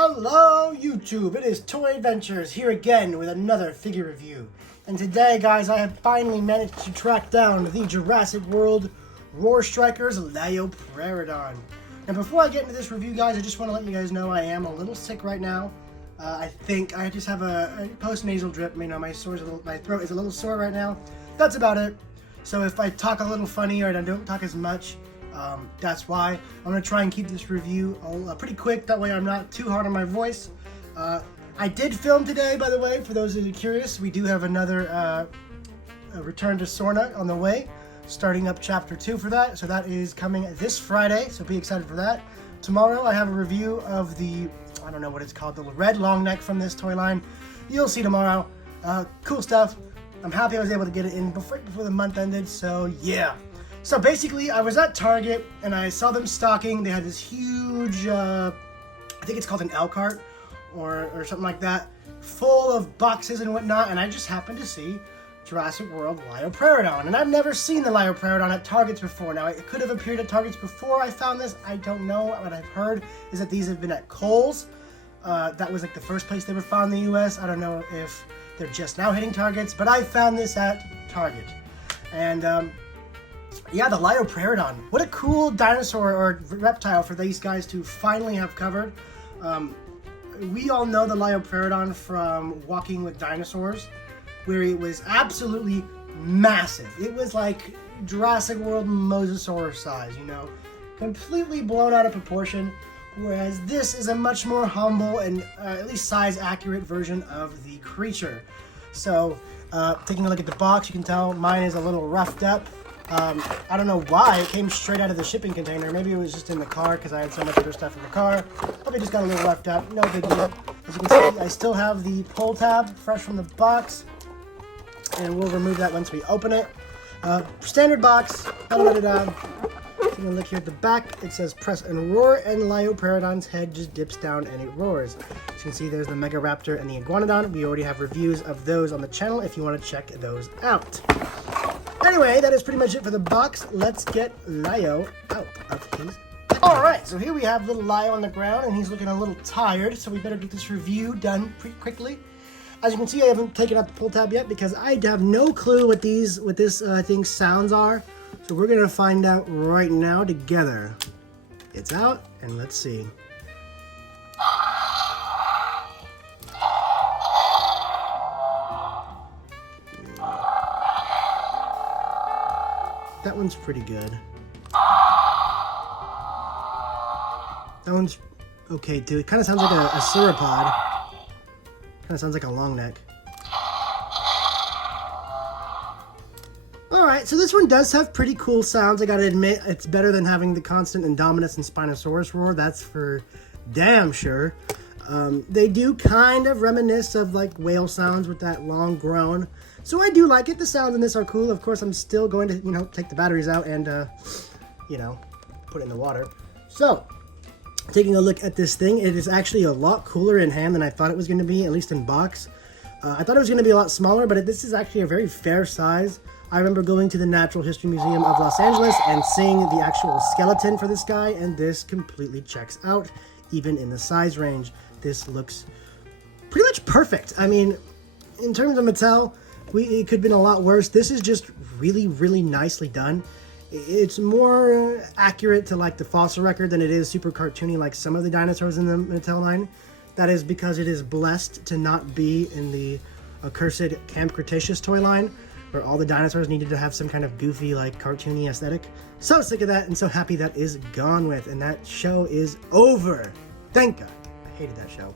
Hello YouTube, it is Toy Adventures here again with another figure review. And today guys, I have finally managed to track down the Jurassic World Roar Strikers Liopleurodon. And before I get into this review guys, I just want to let you guys know I am a little sick right now. I think I just have a post-nasal drip. You know, my throat is a little sore right now. That's about it. So if I talk a little funny or I don't talk as much, that's why. I'm going to try and keep this review pretty quick, that way I'm not too hard on my voice. I did film today, by the way, for those of you curious. We do have another Return to Sorna on the way, starting up Chapter 2 for that. So that is coming this Friday, so be excited for that. Tomorrow I have a review of the, I don't know what it's called, the red long neck from this toy line. You'll see tomorrow. Cool stuff. I'm happy I was able to get it in before the month ended, so yeah. So basically, I was at Target, and I saw them stocking. They had this huge, I think it's called an L cart, or something like that, full of boxes and whatnot, and I just happened to see Jurassic World Liopleurodon. And I've never seen the Liopleurodon at Targets before. Now, it could have appeared at Targets before I found this. I don't know. What I've heard is that these have been at Kohl's. That was like the first place they were found in the US. I don't know if they're just now hitting Targets, but I found this at Target. And, yeah, the Liopleurodon. What a cool dinosaur or reptile for these guys to finally have covered. We all know the Liopleurodon from Walking with Dinosaurs, where it was absolutely massive. It was like Jurassic World Mosasaurus size, you know, completely blown out of proportion. Whereas this is a much more humble and at least size accurate version of the creature. So, taking a look at the box, you can tell mine is a little roughed up. I don't know why it came straight out of the shipping container. Maybe it was just in the car because I had so much other stuff in the car. Probably just got a little roughed up. No big deal. As you can see, I still have the pull tab fresh from the box, and we'll remove that once we open it. Standard box. Taking a look here at the back, it says press and roar, and Liopleurodon's head just dips down and it roars. As you can see, there's the Megaraptor and the Iguanodon. We already have reviews of those on the channel if you want to check those out. Anyway, that is pretty much it for the box. Let's get Lio out of his package. Alright, so here we have little Lio on the ground, and he's looking a little tired, so we better get this review done pretty quickly. As you can see, I haven't taken out the pull tab yet because I have no clue what this thing's sounds are. So we're going to find out right now together. It's out, and let's see. That one's pretty good. That one's okay too. It kind of sounds like a sauropod. Kind of sounds like a long neck. Alright, so this one does have pretty cool sounds. I gotta admit, it's better than having the constant Indominus and Spinosaurus roar. That's for damn sure. They do kind of reminisce of like whale sounds with that long groan. So I do like it. The sounds in this are cool. Of course, I'm still going to, you know, take the batteries out and, you know, put it in the water. So, taking a look at this thing, it is actually a lot cooler in hand than I thought it was going to be, at least in box. I thought it was going to be a lot smaller, but this is actually a very fair size. I remember going to the Natural History Museum of Los Angeles and seeing the actual skeleton for this guy, and this completely checks out, even in the size range. This looks pretty much perfect. I mean, in terms of Mattel, it could have been a lot worse. This is just really, really nicely done. It's more accurate to like the fossil record than it is super cartoony like some of the dinosaurs in the Mattel line. That is because it is blessed to not be in the accursed Camp Cretaceous toy line, where all the dinosaurs needed to have some kind of goofy, like, cartoony aesthetic. So sick of that, and so happy that is gone with, and that show is over. Thank God. I hated that show.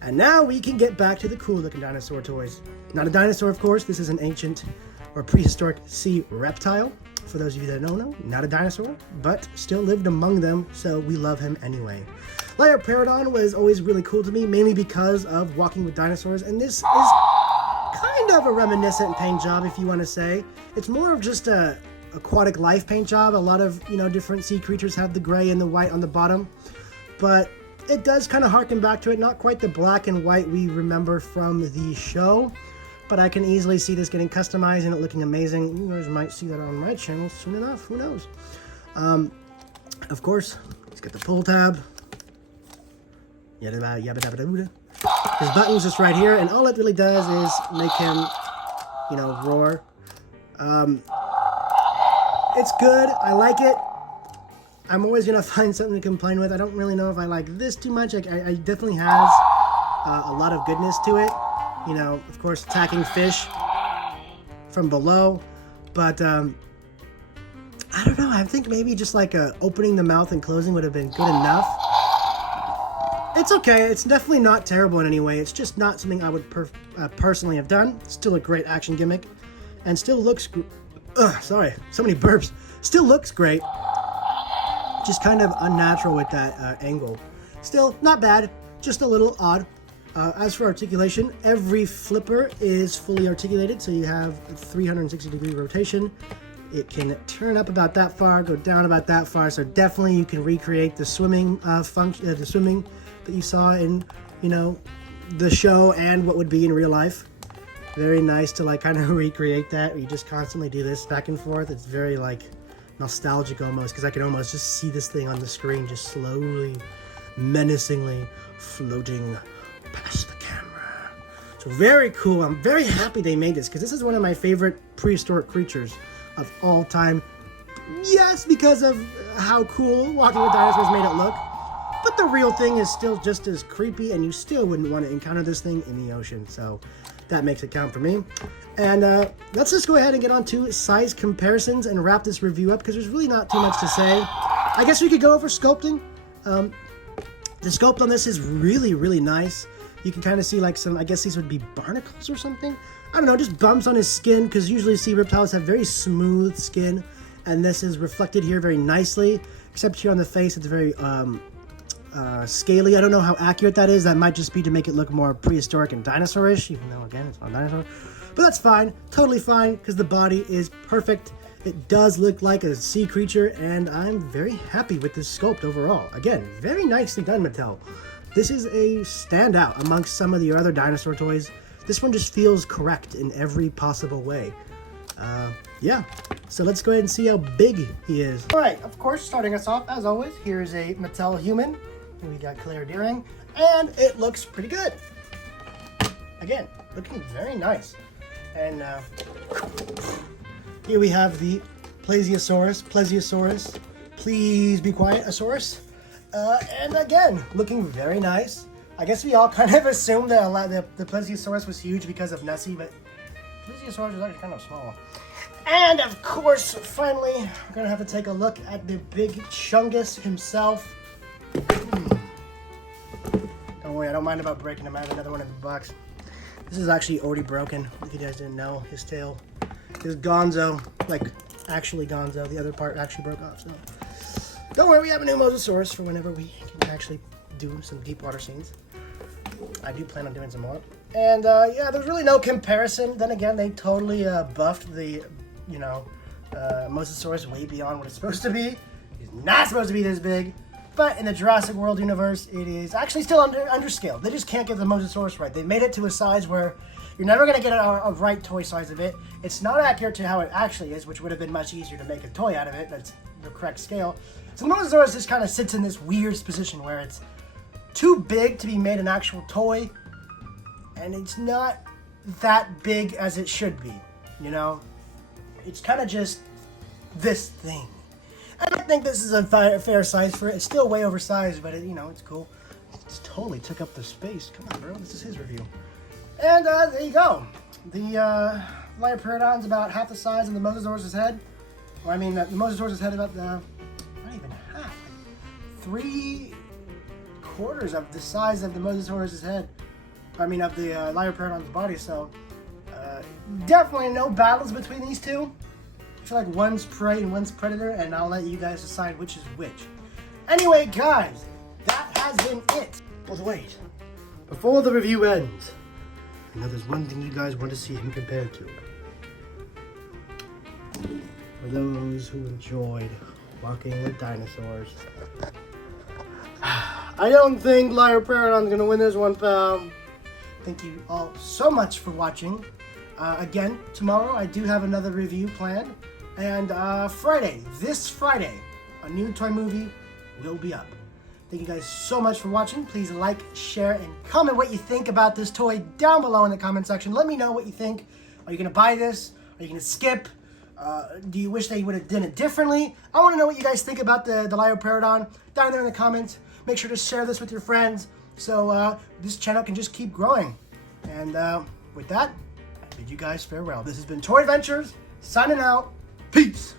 And now we can get back to the cool-looking dinosaur toys. Not a dinosaur, of course. This is an ancient or prehistoric sea reptile. For those of you that don't know, not a dinosaur, but still lived among them, so we love him anyway. Liopleurodon was always really cool to me, mainly because of Walking with Dinosaurs, and this is kind of a reminiscent paint job, if you want to say. It's more of just a aquatic life paint job. A lot of, you know, different sea creatures have the gray and the white on the bottom, but it does kind of harken back to it. Not quite the black and white we remember from the show, but I can easily see this getting customized and it looking amazing. You guys might see that on my channel soon enough. Who knows? Of course, let's get the pull tab. His button's just right here, and all it really does is make him, you know, roar. It's good. I like it. I'm always going to find something to complain with. I don't really know if I like this too much. I definitely has a lot of goodness to it. You know, of course, attacking fish from below. But, I don't know. I think maybe just like opening the mouth and closing would have been good enough. It's okay. It's definitely not terrible in any way. It's just not something I would personally have done. Still a great action gimmick. And still looks... sorry. So many burps. Still looks great. Just kind of unnatural with that angle. Still, not bad. Just a little odd. As for articulation, every flipper is fully articulated. So you have a 360-degree rotation. It can turn up about that far, go down about that far. So definitely you can recreate the swimming function, the swimming that you saw in, you know, the show and what would be in real life. Very nice to like kind of recreate that. You just constantly do this back and forth. It's very like nostalgic almost, because I can almost just see this thing on the screen just slowly, menacingly floating past the camera. So very cool. I'm very happy they made this, because this is one of my favorite prehistoric creatures of all time. Yes, because of how cool Walking with Dinosaurs made it look. But the real thing is still just as creepy, and you still wouldn't want to encounter this thing in the ocean. So that makes it count for me. And let's just go ahead and get on to size comparisons and wrap this review up, because there's really not too much to say. I guess we could go over sculpting. The sculpt on this is really, really nice. You can kind of see like some, I guess these would be barnacles or something. I don't know, just bumps on his skin, because usually sea reptiles have very smooth skin. And this is reflected here very nicely, except here on the face it's very scaly. I don't know how accurate that is. That might just be to make it look more prehistoric and dinosaurish, even though again it's not a dinosaur. But that's fine, totally fine, because the body is perfect. It does look like a sea creature, and I'm very happy with this sculpt overall. Again, very nicely done, Mattel. This is a standout amongst some of the other dinosaur toys. This one just feels correct in every possible way. Yeah, so let's go ahead and see how big he is. All right, of course, starting us off, as always, here's a Mattel human. We got Claire Deering, and it looks pretty good. Again, looking very nice. And here we have the Plesiosaurus, please be quiet, Asaurus. And again, looking very nice. I guess we all kind of assumed that the Plesiosaurus was huge because of Nessie, but Plesiosaurus is actually kind of small. And of course, finally, we're gonna have to take a look at the big Chungus himself. Don't worry, I don't mind about breaking him. I have another one in the box. This is actually already broken, if you guys didn't know. His tail is gonzo, like actually gonzo. The other part actually broke off, so don't worry, we have a new Mosasaurus for whenever we can actually do some deep water scenes. I do plan on doing some more. And yeah, there's really no comparison. Then again, they totally buffed the, you know, Mosasaurus way beyond what it's supposed to be. He's not supposed to be this big. But in the Jurassic World universe, it is actually still underscaled. They just can't get the Mosasaurus right. They made it to a size where you're never going to get a right toy size of it. It's not accurate to how it actually is, which would have been much easier to make a toy out of it. That's the correct scale. So the Mosasaurus just kind of sits in this weird position where it's too big to be made an actual toy, and it's not that big as it should be, you know? It's kind of just this thing. I don't think this is a fair size for it. It's still way oversized, but you know, it's cool. It totally took up the space. Come on, bro. This is his review. And there you go. The Liopleurodon's about half the size of the Mosasaurus' head. Well, I mean, the Mosasaurus' head about not even half. Like 3/4 of the size of the Mosasaurus' head. I mean, of the Liopleurodon's body. So definitely no battles between these two. I feel like one's prey and one's predator, and I'll let you guys decide which is which. Anyway, guys, that has been it. But wait, before the review ends, I know there's one thing you guys want to see him compared to. For those who enjoyed Walking with Dinosaurs, I don't think Liopleurodon's gonna win this one, pal. Thank you all so much for watching. Again, tomorrow I do have another review planned. And Friday, this Friday, a new toy movie will be up. Thank you guys so much for watching. Please like, share, and comment what you think about this toy down below in the comment section. Let me know what you think. Are you going to buy this? Are you going to skip? Do you wish they would have done it differently? I want to know what you guys think about the Liopleurodon down there in the comments. Make sure to share this with your friends so this channel can just keep growing. And with that, I bid you guys farewell. This has been Toy Adventures, signing out. Peace!